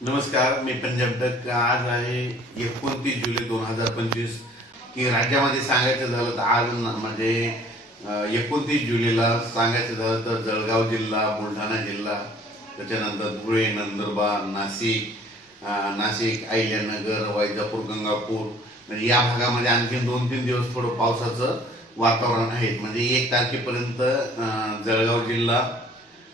नमस्कार मी पंजाब दत्त. आज आहे एकोणतीस जुलै दोन हजार पंचवीस. की राज्यामध्ये सांगायचं झालं तर आज म्हणजे एकोणतीस जुलैला सांगायचं झालं तर जळगाव जिल्हा बुलढाणा जिल्हा त्याच्यानंतर धुळे नंदुरबार नाशिक नाशिक अहिल्यानगर वैजापूर गंगापूर. म्हणजे या भागामध्ये आणखी दोन तीन दिवस थोडं पावसाचं वातावरण आहे. म्हणजे एक तारखेपर्यंत जळगाव जिल्हा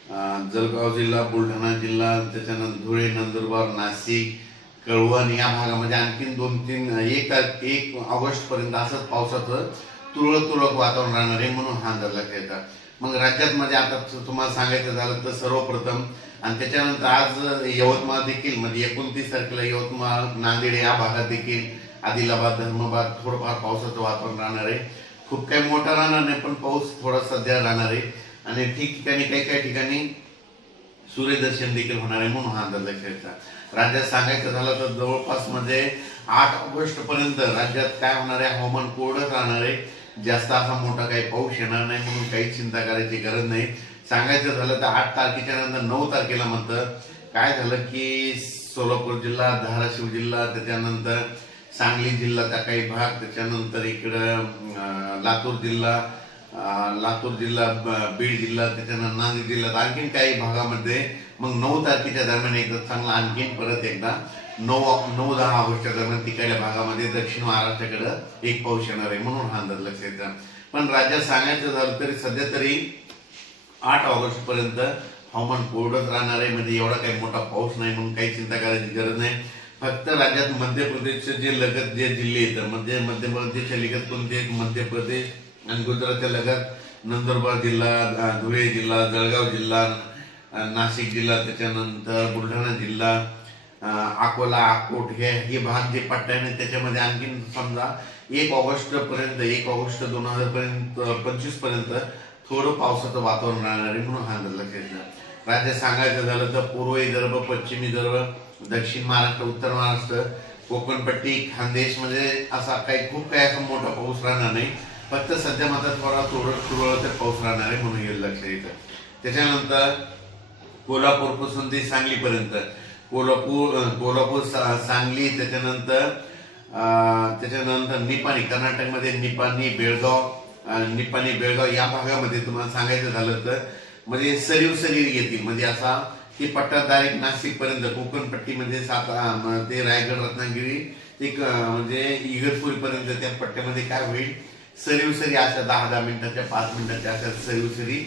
जळगाव जिल्हा बुलढाणा जिल्हा त्याच्यानंतर धुळे नंदुरबार नाशिक कळवण या भागामध्ये आणखीन दोन तीन एक एक ऑगस्ट पर्यंत असंच पावसाचं तुरळक तुरळक वातावरण राहणार आहे म्हणून हा अंदाज लक्षात येतात. मग राज्यात मध्ये आता तुम्हाला सांगायचं झालं तर सर्वप्रथम आणि त्याच्यानंतर आज यवतमाळ देखील म्हणजे एकोणतीस तारखेला यवतमाळ नांदेड या भागात देखील आदिलाबाद धर्माबाद थोडंफार पावसाचं वातावरण राहणार आहे. खूप काही मोठा राहणार नाही पण पाऊस थोडा सध्या राहणार आहे. आणि ठिकठिकाणी काही काही ठिकाणी सूर्यदर्शन देखील होणार आहे म्हणून हा अंदाज लक्षात राज्यात सांगायचं झालं तर जवळपास म्हणजे आठ ऑगस्ट पर्यंत राज्यात काय होणार आहे? हवामान कोरडच राहणार आहे. जास्त असा मोठा काही पाऊस येणार नाही म्हणून काही चिंता करायची गरज नाही. सांगायचं झालं तर आठ तारखेच्या नंतर नऊ तारखेला म्हणतं. काय झालं की सोलापूर जिल्हा धाराशिव जिल्हा त्याच्यानंतर सांगली जिल्ह्याचा काही भाग त्याच्यानंतर इकडं लातूर जिल्हा लातूर जिल्हा बीड जिल्हा त्याच्यानंतर नांदेड जिल्ह्यात आणखीन काही भागामध्ये मग नऊ तारखेच्या दरम्यान एकदा चांगला आणखीन परत एकदा नऊ नऊ दहा ऑगस्टच्या दरम्यान तिकडल्या भागामध्ये दक्षिण महाराष्ट्राकडं एक पाऊस येणार आहे म्हणून हा अंदाज लक्षात येतात पण राज्यात सांगायचं झालं तरी सध्या तरी आठ ऑगस्ट पर्यंत हवामान कोरडंच राहणार आहे. म्हणजे एवढा काही मोठा पाऊस नाही म्हणून काही चिंता करायची गरज नाही. फक्त राज्यात मध्य प्रदेशचे जे लगत जे जिल्हे येतात मध्य मध्य प्रदेशच्या लगत कोणते मध्य प्रदेश आणि गुजरातच्या लगत नंदुरबार जिल्हा धुळे जिल्हा जळगाव जिल्हा नाशिक जिल्हा त्याच्यानंतर बुलढाणा जिल्हा अकोला अकोट हे हे भाग जे पट्ट्याने त्याच्यामध्ये आणखीन समजा एक ऑगस्ट पर्यंत एक ऑगस्ट दोन हजार पर्यंत पंचवीसपर्यंत थोडं पावसाचं वातावरण राहणार आहे म्हणून हा लक्षात राज्यात सांगायचं झालं तर पूर्व विदर्भ पश्चिम विदर्भ दक्षिण महाराष्ट्र उत्तर महाराष्ट्र कोकणपट्टी खानदेशमध्ये असा काही खूप काही असा मोठा पाऊस राहणार नाही. फक्त सध्या मात्र थोडा तुरळक तुरळक पाऊस राहणार आहे म्हणून येईल लक्षात येतं त्याच्यानंतर कोल्हापूरपासून ते सांगलीपर्यंत. कोल्हापूर कोल्हापूर सा- सांगली त्याच्यानंतर त्याच्यानंतर निपाणी कर्नाटकमध्ये निपाणी बेळगाव निपाणी बेळगाव या भागामध्ये तुम्हाला सांगायचं झालं तर म्हणजे सरीव सरीव येतील. म्हणजे असा की पट्टा डायरेक्ट नाशिकपर्यंत कोकण पट्टीमध्ये सात ते रायगड रत्नागिरी एक म्हणजे इगतपुरीपर्यंत त्या पट्ट्यामध्ये काय होईल? सरीवसरी अशा दहा दहा मिनिटाच्या पाच मिनिटाच्या अशा सरीवसरी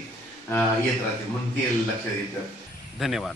येत राहते. म्हणून ते लक्षात येतं. धन्यवाद.